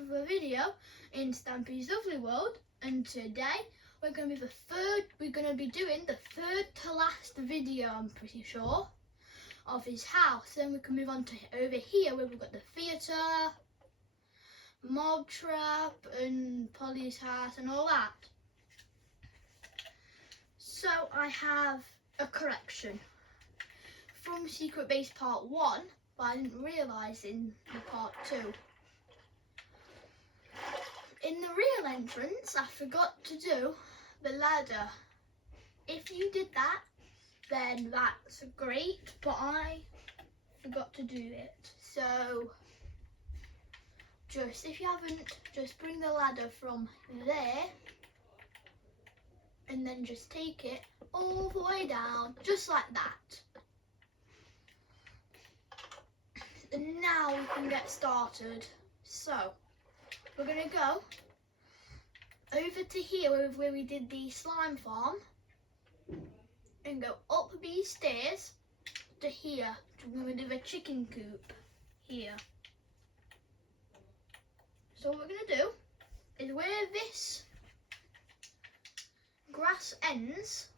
another video in Stampy's lovely world, and today we're going to be doing the third to last video, I'm pretty sure, of his house. Then we can move on to over here where we've got the theatre, mob trap and Polly's house and all that. So I have a correction from Secret Base Part 1, but I didn't realise in the Part 2. In the real entrance, I forgot to do the ladder. If you did that, then that's great, but I forgot to do it. So, if you haven't, just bring the ladder from there and then just take it all the way down, just like that. And now we can get started. So, we're going to go over to here where we did the slime farm and go up these stairs to here. We're going to do the chicken coop here. So what we're going to do is where this grass ends,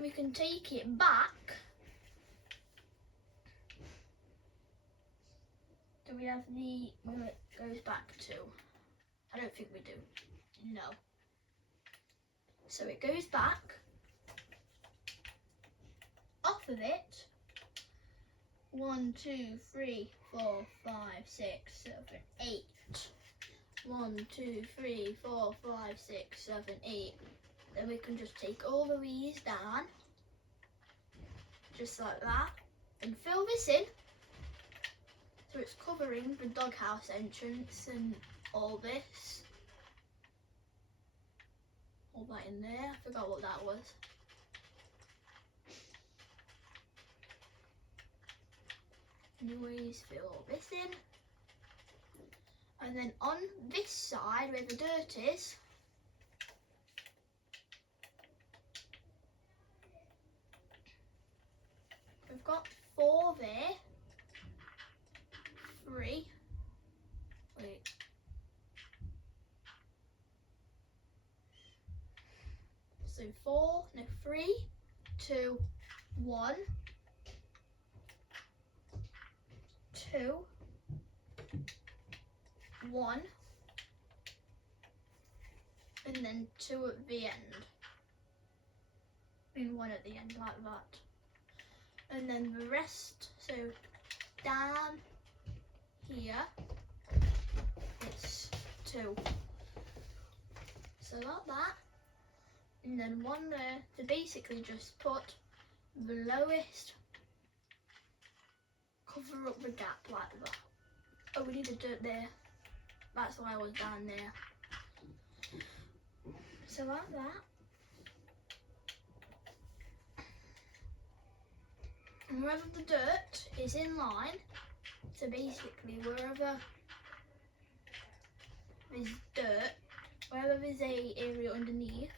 we can take it back. Do we have where it goes back to? I don't think we do. No. So it goes back off of it. 1, 2, 3, 4, 5, 6, 7, 8. 1, 2, 3, 4, 5, 6, 7, 8. Then we can just take all of these down, just like that, and fill this in. So it's covering the doghouse entrance and all this. All that in there. I forgot what that was. Anyways, fill all this in. And then on this side where the dirt is, we've got 4 there. 3. Wait. So 4, no, 3, 2, 1, 2, 1, and then 2 at the end. I mean 1 at the end, like that. And then the rest, so down here, it's 2. So like that. And then 1 there to basically just put the lowest, cover up the gap like that. Oh, we need a dirt there. That's why I was down there. So like that. And wherever the dirt is in line, so basically wherever there's dirt, wherever there's a area underneath,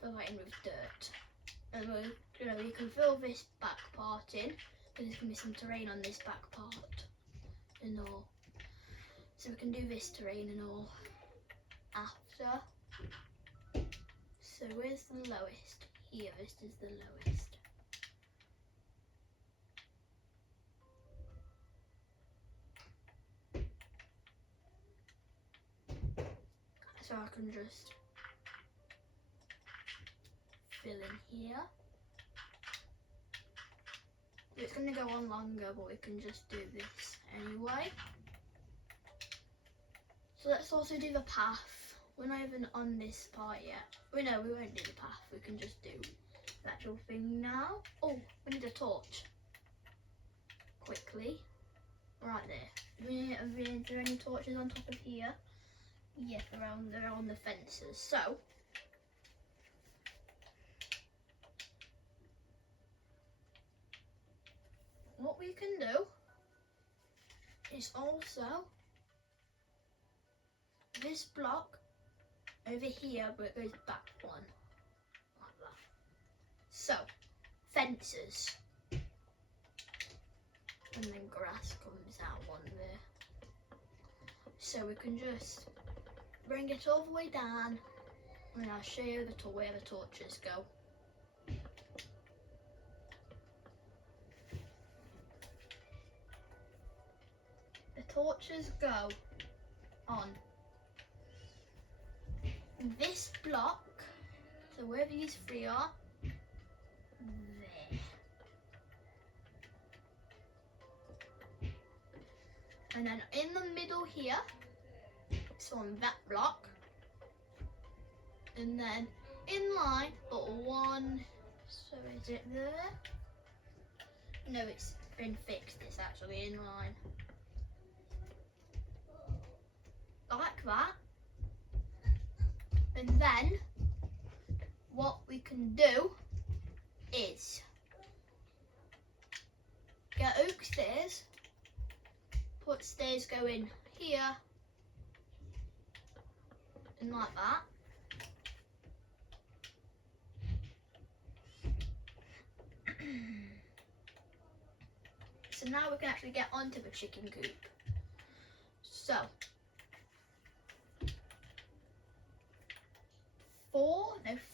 fill that in with dirt. And you can fill this back part in, because there's going to be some terrain on this back part and all. So we can do this terrain and all after. So where's the lowest? Here, this is the lowest. So I can just fill in here. It's going to go on longer, but we can just do this anyway. So let's also do the path. We're not even on this part yet. We won't do the path. We can just do the actual thing now. Oh, we need a torch. Quickly. Right there. Is there any torches on top of here? Yes, they're on the fences. So what we can do is also this block over here, but it goes back 1 like that. So fences. and then grass comes out one there. So we can just bring it all the way down, and I'll show you where the torches go. The torches go on this block, so where these three are, there. And then in the middle here, so on that block, and then in line, but one, so is it there? No, it's been fixed, it's actually in line. Like that. And then, what we can do is get oak stairs, put stairs going here, and like that. So now we can actually get onto the chicken coop. So,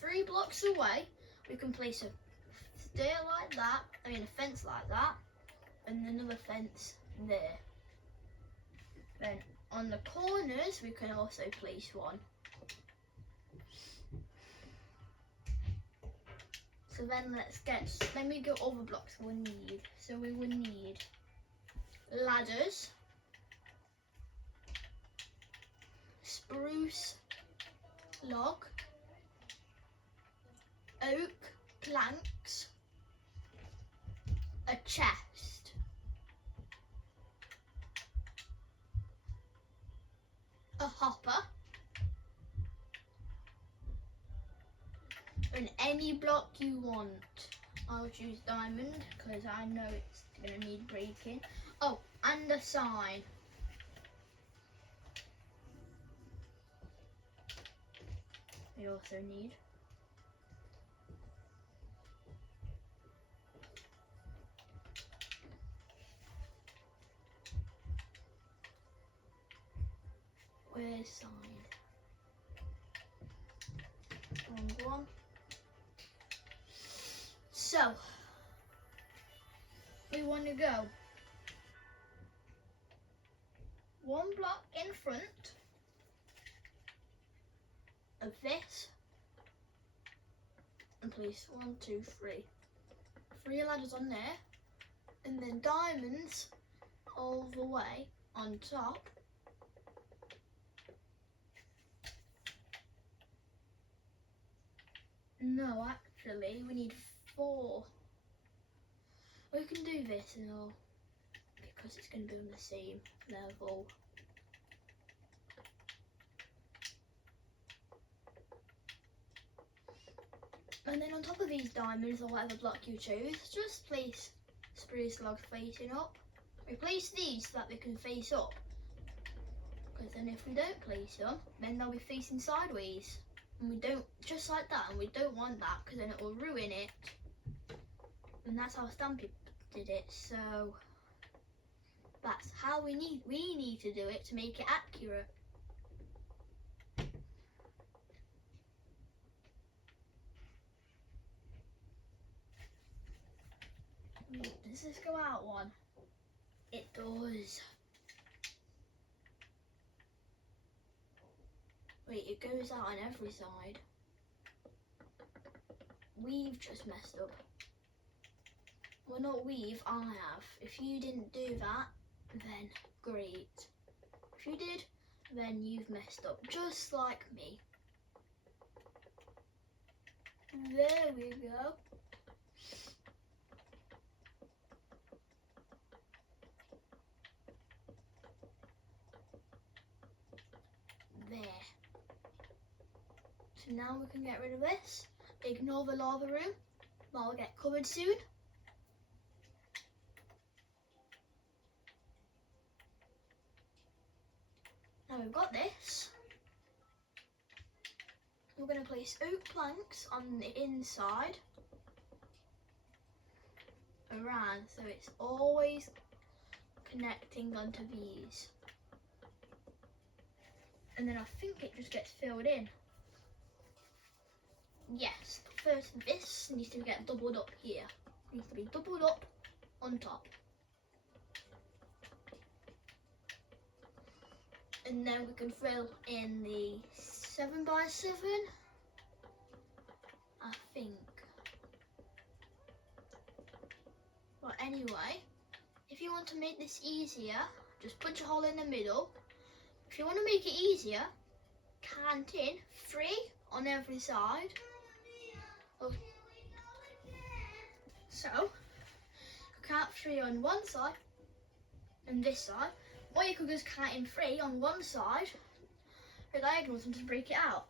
3 blocks away, we can place a stair like that, a fence like that, and another fence there. Then on the corners, we can also place one. So then let me go over blocks we'll need. So we will need ladders, spruce log, oak planks, a chest, a hopper, and any block you want. I'll choose diamond because I know it's going to need breaking. Oh, and a sign. We also need where's sign? Wrong one. So we want to go 1 block in front of this and place 1, 2, 3. 3 ladders on there, and then diamonds all the way on top. No, actually, we need 4. We can do this and all because it's going to be on the same level. And then on top of these diamonds or whatever block you choose, just place spruce logs facing up. We place these so that they can face up, because then if we don't place them, then they'll be facing sideways. And we don't, just like that, and we don't want that because then it will ruin it. And that's how Stampy did it, so that's how we need to do it to make it accurate. Does this go out one? It does. Wait, it goes out on every side. We've just messed up. Well, not we've, I have. If you didn't do that, then great. If you did, then you've messed up, just like me. There we go. There. So now we can get rid of this. Ignore the lava room. That'll get covered soon. Now we've got this. We're going to place oak planks on the inside around, so it's always connecting onto these. And then I think it just gets filled in. Yes, first this needs to get doubled up here. It needs to be doubled up on top. And then we can fill in the 7x7, I think. But anyway, if you want to make this easier, just punch a hole in the middle. If you want to make it easier, count in 3 on every side. Oh. So, count 3 on one side and this side. Or you could just count in 3 on one side, the diagonals, and just break it out.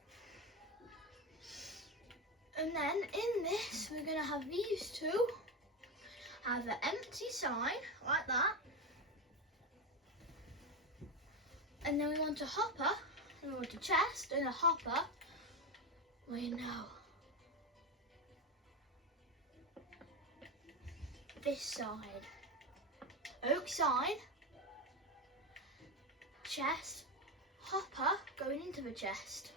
And then in this, we're going to have these two have an empty sign, like that. And then we want a hopper, and we want a chest and a hopper. We know. This side. Oak sign. Chest. Hopper going into the chest.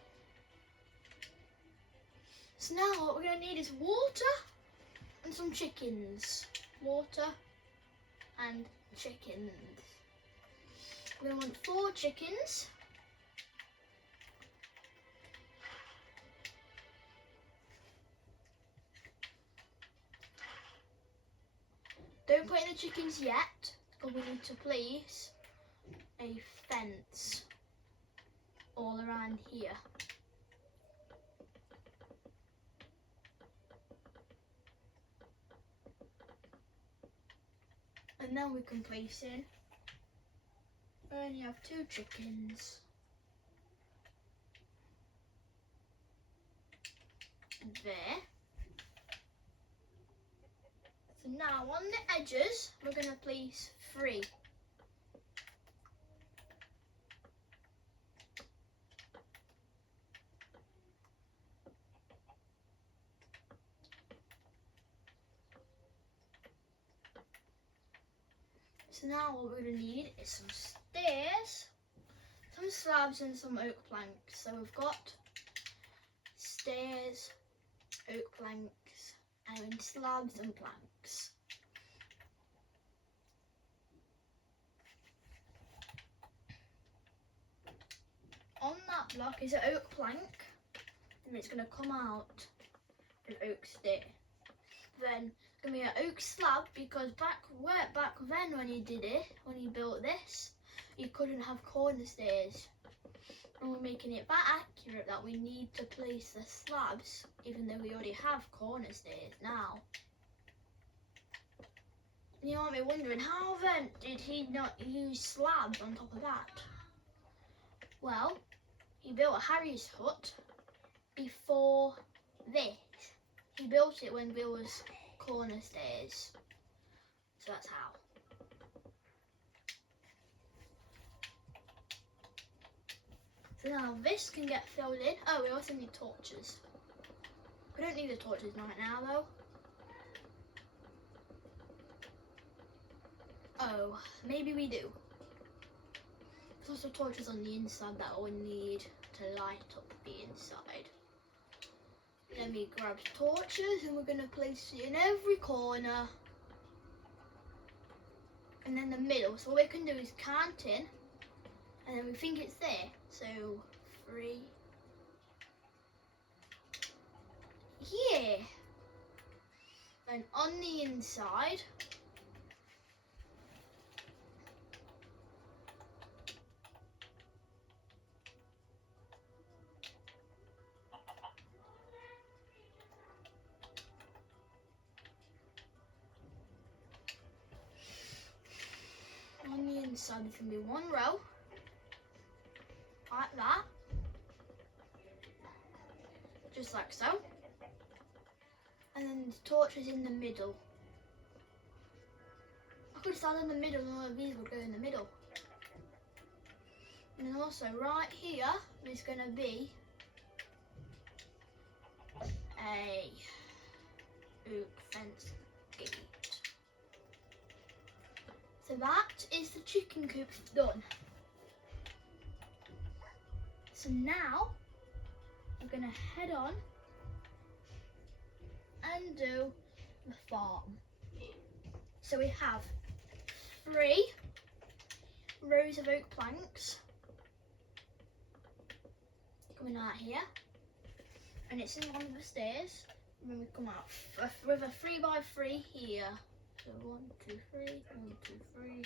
So now what we're going to need is water and some chickens. Water and chickens. We're going to want 4 chickens. Don't put in the chickens yet, because we need to place a fence all around here. And then we can place in. We only have 2 chickens. There. So now on the edges, we're going to place 3. So now what we're going to need is some stairs, some slabs and some oak planks. So we've got stairs, oak planks and slabs and planks. On that block is an oak plank, and it's going to come out an oak stair. Then it's going to be an oak slab, because back then when he built this, you couldn't have corner stairs. And we're making it that accurate that we need to place the slabs, even though we already have corner stairs now. And you might be wondering, how then did he not use slabs on top of that? Well, he built Harry's hut before this. He built it when there was corner stairs. So that's how. So now this can get filled in. Oh, we also need torches. We don't need the torches right now though. Oh, maybe we do. There's also torches on the inside that we need to light up the inside. Let me grab torches, and we're going to place it in every corner. And then the middle. So what we can do is count in, and then we think it's there. So 3. Yeah. And on the inside, inside there's going to be 1 row, like that, just like so, and then the torch is in the middle. I could start in the middle and all of these would go in the middle. And then also right here there's going to be a oak fence gate. So So that is the chicken coop done. So now we're going to head on and do the farm. So we have 3 rows of oak planks coming out here, and it's in one of the stairs, and then we come out with a 3x3 here. So 1, 2, 3, 1, 2, 3, 1,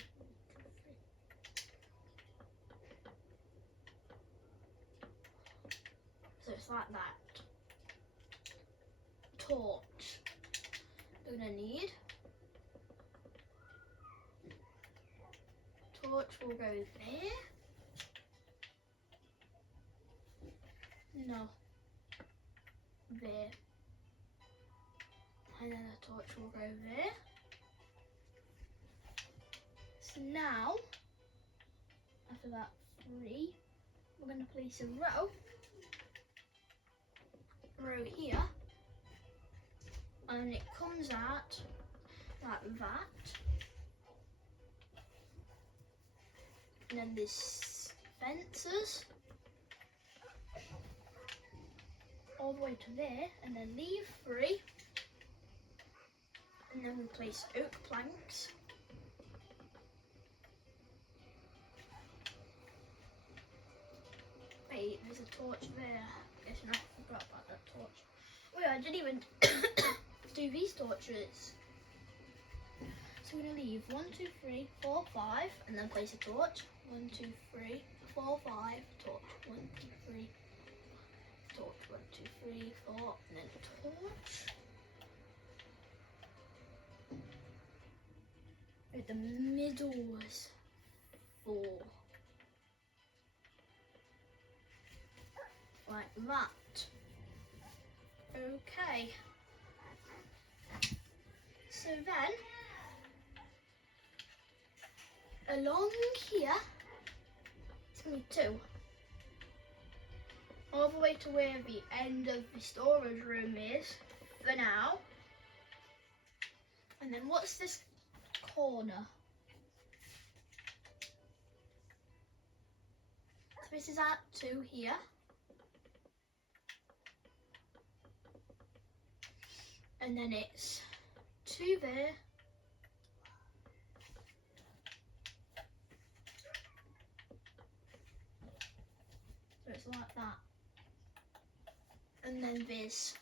2, 3. So it's like that. Torch. We're gonna need. Torch will go there. No. There. And then the torch will go there. So now, after that 3, we're going to place a row here, and it comes out like that. And then there's fences all the way to there, and then leave 3, and then we place oak planks. Wait, there's a torch there. I guess I forgot about that torch. Wait, I didn't even do these torches. So we're gonna leave 1, 2, 3, 4, 5, and then place a torch. 1, 2, 3, 4, 5, torch. 1, 2, 3, torch. 1, 2, 3, 4, and then torch. With the middle was 4. Like that. Okay. So then, along here, it's going to be 2. All the way to where the end of the storage room is, for now. And then what's this corner? So this is at 2 here. And then it's 2 there. So it's like that. And then there's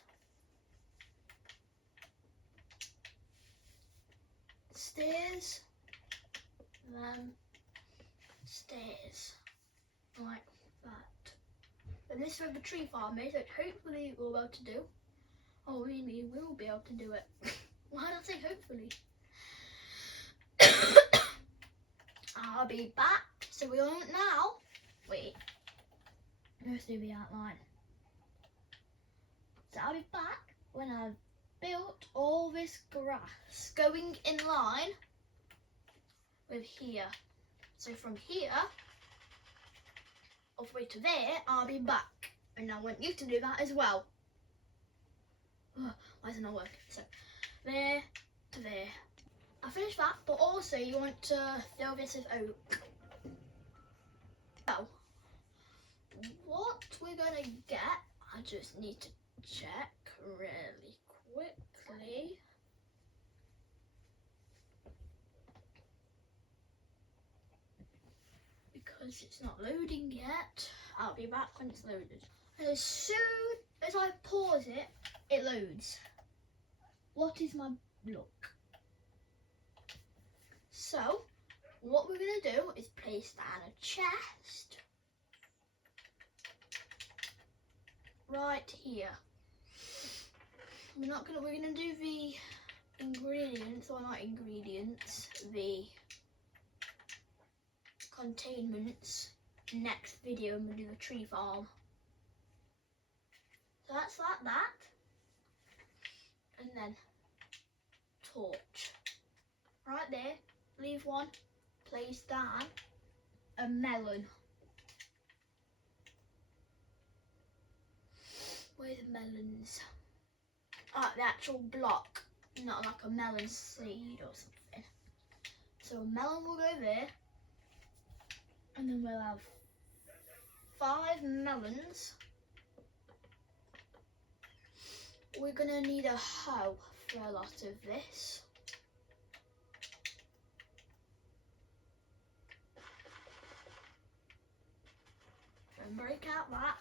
stairs, then stairs, like that. And this is where the tree farm is, which hopefully we'll be able to do. Oh, we will be able to do it. Why did I say hopefully? I'll be back. So we don't now. Wait. Let's do the outline. So I'll be back when I've built all this grass going in line with here. So from here all the way to there, I'll be back. And I want you to do that as well. Why is it not working? So there to there. I finished that, but also you want to fill this with oak. So what we're gonna get, I just need to check really quickly. Because it's not loading yet. I'll be back when it's loaded. And as soon as I pause it, it loads. What is my look? So, what we're going to do is place down a chest right here. We're going to do the ingredients, or not ingredients, the containments next video, and we'll do the tree farm. So that's like that. And then torch. Right there, leave 1, place down a melon. Where's the melons? The actual block, not like a melon seed or something. So melon will go there, and then we'll have 5 melons. We're gonna need a hoe for a lot of this. And break out that.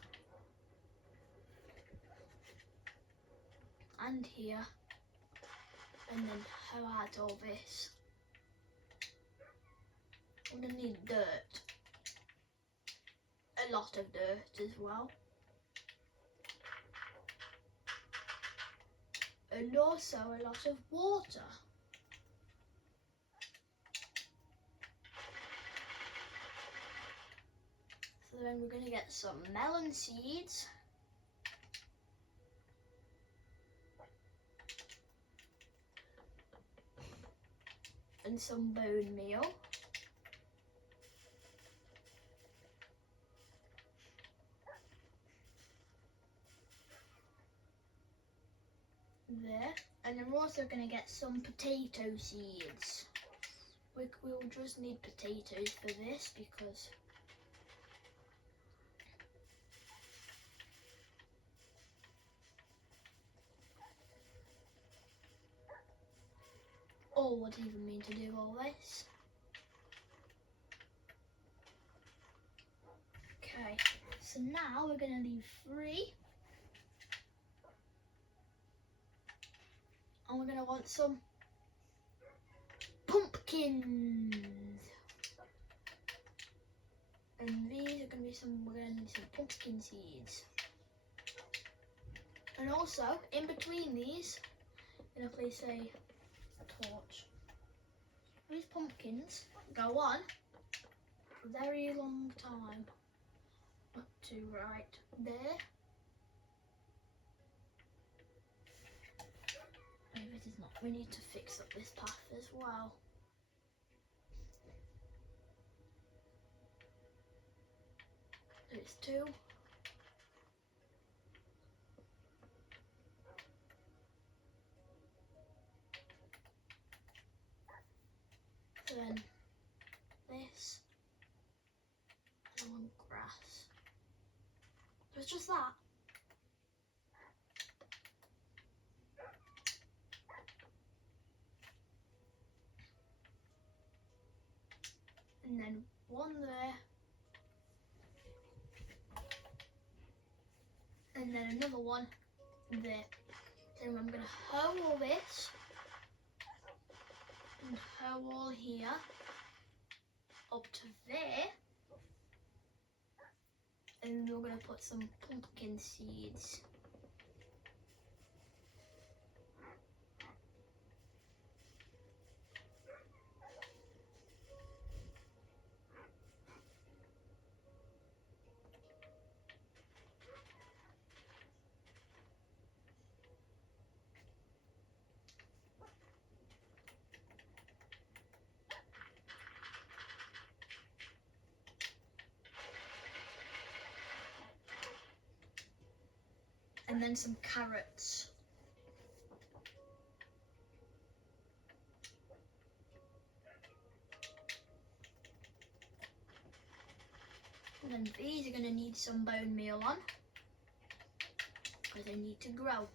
And here. And then hoe out all this. We're gonna need dirt. A lot of dirt as well. And also a lot of water. So then we're going to get some melon seeds. And some bone meal. There. And then we're also going to get some potato seeds. We'll just need potatoes for this because oh, what do you even mean to do all this? Okay, so now we're going to leave 3. And we're going to want some pumpkins. And these are going to be we're going to need some pumpkin seeds. And also, in between these, I'm going to place a torch. These pumpkins go on for a very long time. Up to right there. Maybe it is not. We need to fix up this path as well. There's 2. Then this. And I want grass. So it's just that. And then 1 there. And then another 1 there. Then I'm going to hoe all this. And hoe all here. Up to there. And we're going to put some pumpkin seeds. And then some carrots. And then these are going to need some bone meal on because they need to grow.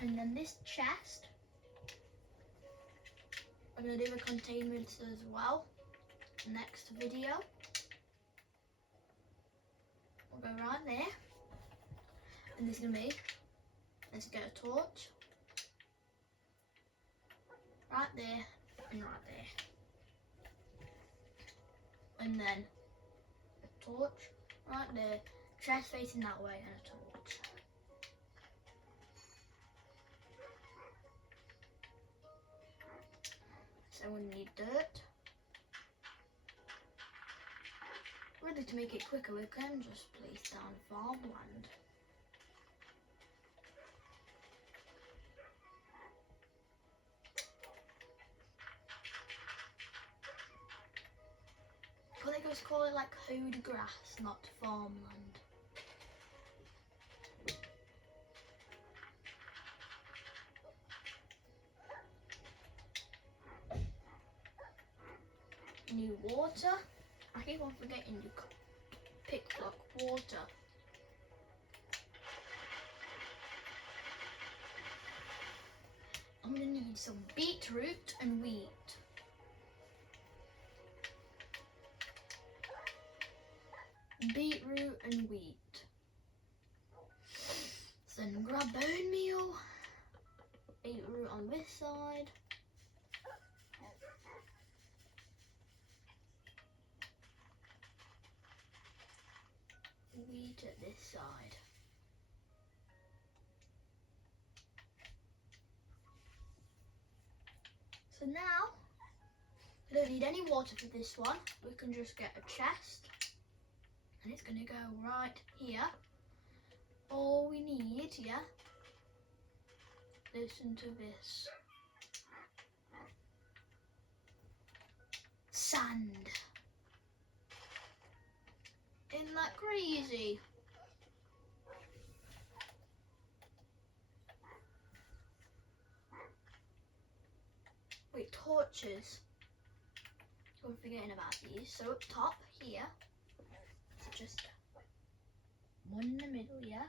And then this chest, I'm going to do the containments as well. Next video. We'll go right there. And this is going to be, let's get a torch. Right there and right there. And then a torch right there. Chest facing that way and a torch. So we need dirt. Really, to make it quicker, we can just place down farmland. But they just call it like hoed grass, not farmland. need water. I keep on forgetting you pick block water. I'm gonna need some beetroot and wheat. Beetroot and wheat. Then grab bone meal. Beetroot on this side. Wheat at this side. So now, we don't need any water for this one. We can just get a chest. And it's going to go right here. All we need, yeah, listen to this. Sand. Isn't that crazy? Wait, torches. I'm forgetting about these. So up top here, so just one in the middle, yeah.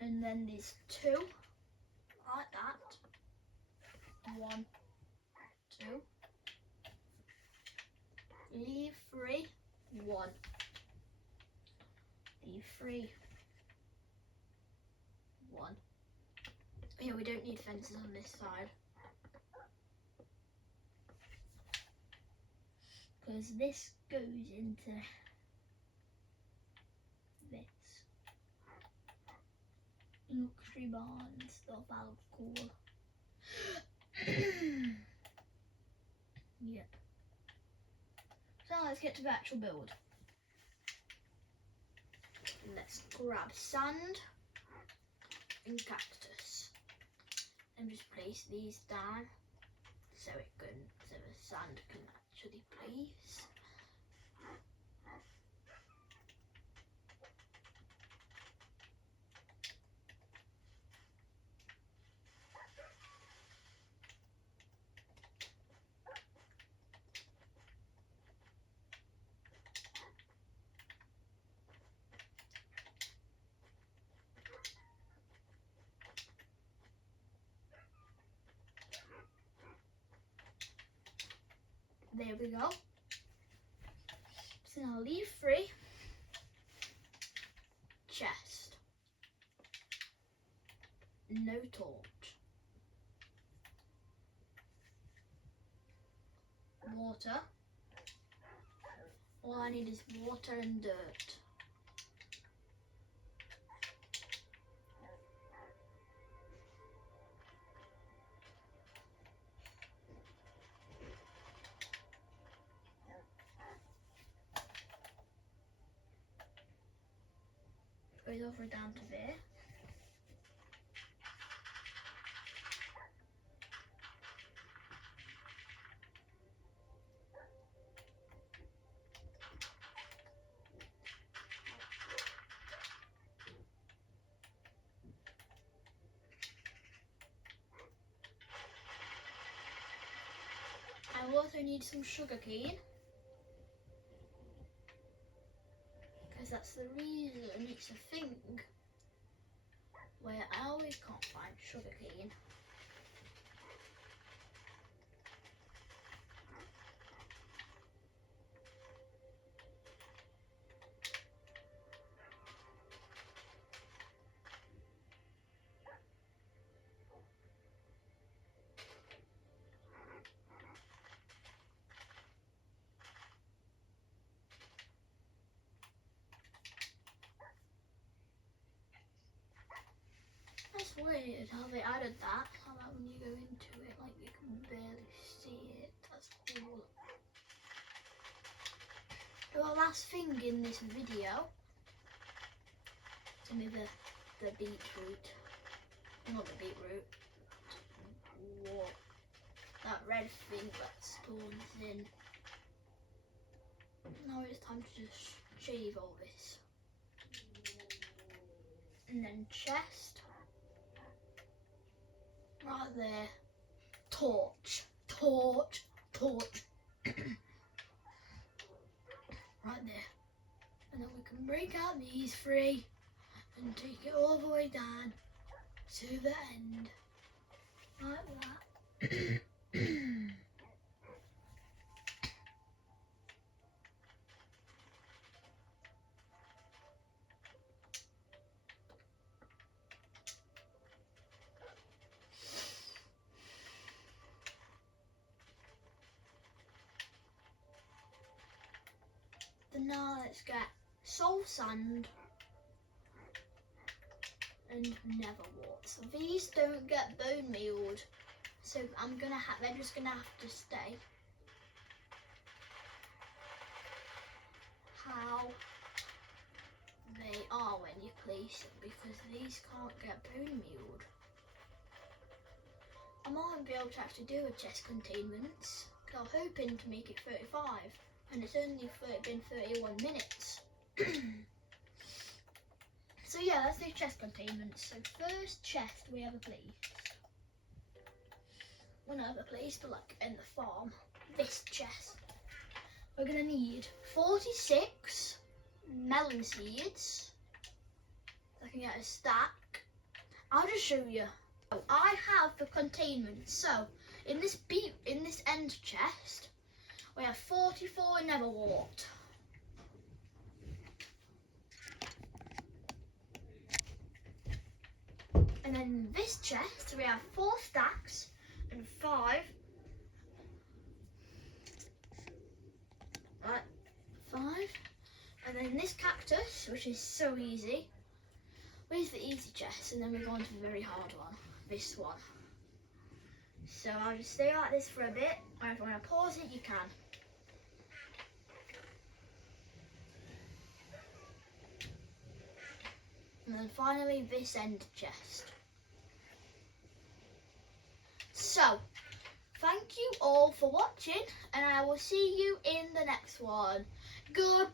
And then there's two, like that. 1, 2. Leave 3, 1. Leave 3, 1. Yeah, we don't need fences on this side. Because this goes into this. Luxury barn stuff, how cool. Yep. So let's get to the actual build. Let's grab sand and cactus and just place these down so the sand can actually place. There we go. So now leave 3. Chest. No torch. Water. All I need is water and dirt. Goes over down to there. I also need some sugar cane. Because that's the reason it's a thing where I always can't find sugar cane. That's weird how they added that. How that when you go into it, like you can barely see it. That's cool. The last thing in this video is gonna be the beetroot. Not the beetroot. What? That red thing that spawns in. Now it's time to just shave all this. And then chest. Right there. Torch. Torch. Torch. right there. And then we can break out these 3 and take it all the way down to the end, like that. Then now let's get soul sand and netherwort. So these don't get bone mealed, so they're just gonna have to stay how they are when you place them, because these can't get bone mealed. I might be able to actually do a chest containment, because I'm hoping to make it 35, and it's only been 31 minutes. So yeah, let's do chest containment. So first chest we have a place. Well, not a place, but like in the farm. This chest. We're gonna need 46 melon seeds. I can get a stack. I'll just show you. I have the containment. So in this end chest, we have 44 netherwort. And then in this chest we have 4 stacks and 5. Right, 5. And then this cactus, which is so easy. Where's the easy chest? And then we go on to the very hard one, this one. So I'll just stay like this for a bit, and if you want to pause it, you can. And then finally this end chest. So, thank you all for watching, and I will see you in the next one. Goodbye!